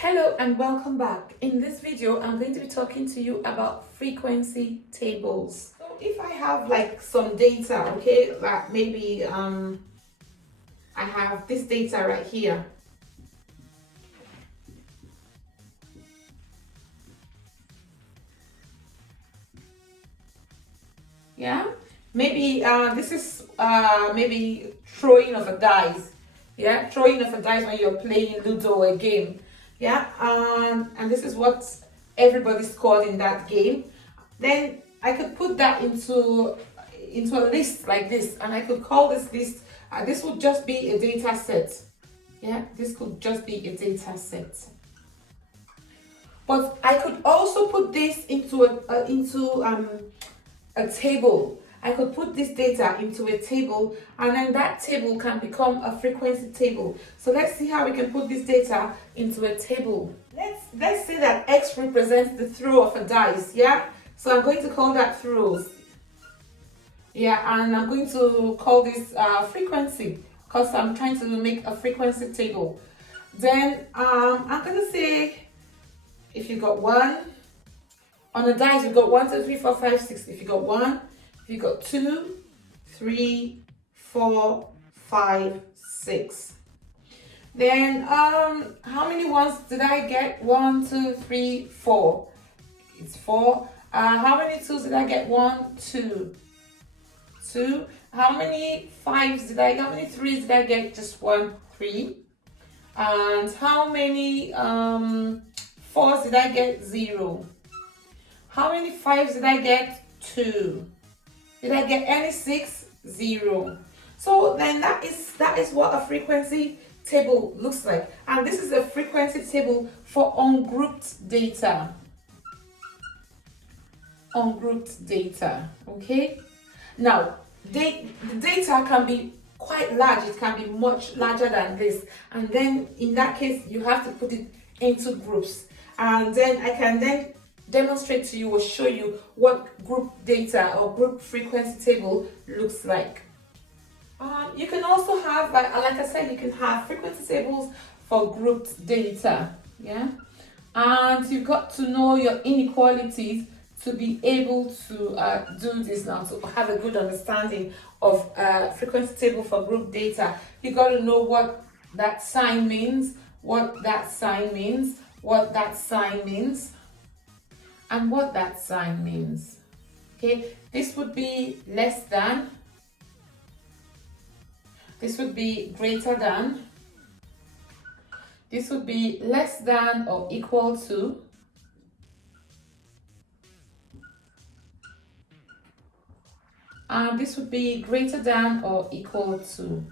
Hello and welcome back. In this video, I'm going to be talking to you about frequency tables. So if I have like some data, okay, that maybe I have this data right here. Yeah, maybe this is maybe throwing of a dice. Yeah, throwing of a dice when you're playing Ludo or a game. Yeah, and this is what everybody scored in that game. Then I could put that into a list like this, and I could call this list. This would just be a data set. Yeah, this could just be a data set. But I could also put this into a table. I could put this data into a table, and then that table can become a frequency table. So let's see how we can put this data into a table. Let's say that X represents the throw of a dice, yeah? So I'm going to call that throws. Yeah, and I'm going to call this frequency because I'm trying to make a frequency table. Then I'm going to say if you got 1, on the dice, you got 1, 2, 3, 4, 5, 6. If you got 1, if you got 2, 3, 4, 5, 6. Then how many ones did I get? 1, 2, 3, 4. It's 4. How many 2s did I get? 1, 2. 2. How many 5s did I get? How many 3s did I get? Just 1, 3. And how many 4s did I get? 0. How many 5s did I get? 2. Did I get any 6? 0. So then that is what a frequency table looks like. And this is a frequency table for ungrouped data. Ungrouped data, okay? Now, the data can be quite large. It can be much larger than this. And then in that case, you have to put it into groups. And then I can then demonstrate to you or show you what group data or group frequency table looks like. You can also have, like I said, you can have frequency tables for grouped data, yeah? And you've got to know your inequalities to be able to do this now, to have a good understanding of frequency table for group data. You got to know what that sign means, what that sign means, what that sign means, and what that sign means. Okay, this would be less than, this would be greater than, this would be less than or equal to, and this would be greater than or equal to.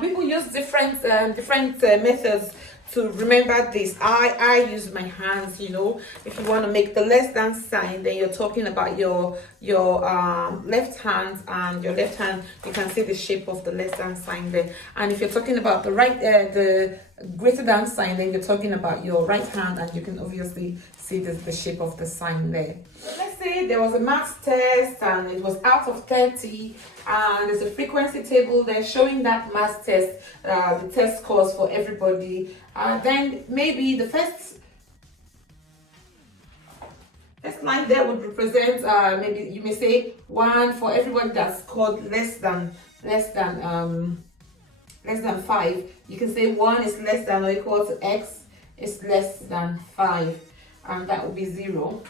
People use different methods to remember this. I use my hands, you know. If you want to make the less than sign, then you're talking about your left hand, and your left hand, you can see the shape of the less than sign there. And if you're talking about the right, the greater than sign, then you're talking about your right hand, and you can obviously see the shape of the sign there. Let's say there was a maths test and it was out of 30, and there's a frequency table there showing that maths test, the test scores for everybody. Then maybe the first line there would represent, maybe you may say 1 for everybody that scored less than 5. You can say 1 is less than or equal to X is less than 5, and that would be 0.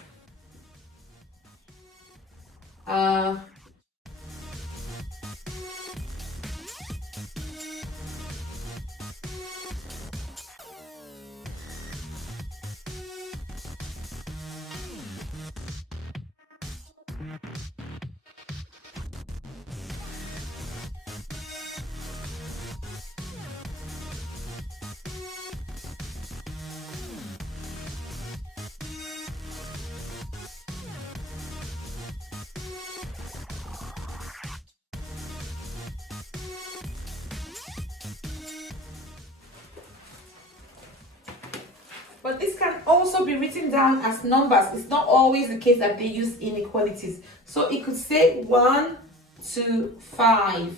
But this can also be written down as numbers. It's not always the case that they use inequalities. So it could say 1, 2, 5.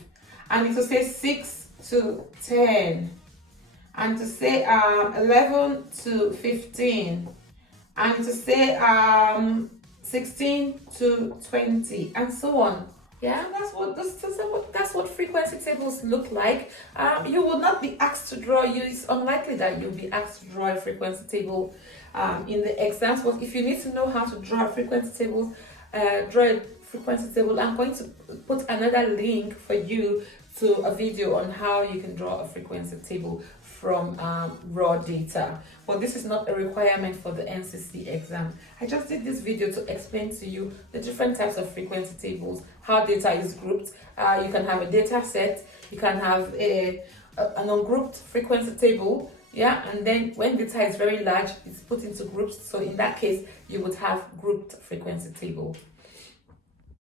and it will say 6 to 10, and to say 11 to 15, and to say 16 to 20, and so on. Yeah, that's what frequency tables look like. You will not be asked to draw. It's unlikely that you'll be asked to draw a frequency table in the exams. But if you need to know how to draw a frequency table, I'm going to put another link for you to a video on how you can draw a frequency table from raw data. But this is not a requirement for the NCC exam. I just did this video to explain to you the different types of frequency tables, how data is grouped. You can have a data set, you can have an ungrouped frequency table, yeah, and then when data is very large, it's put into groups. So in that case, you would have grouped frequency table.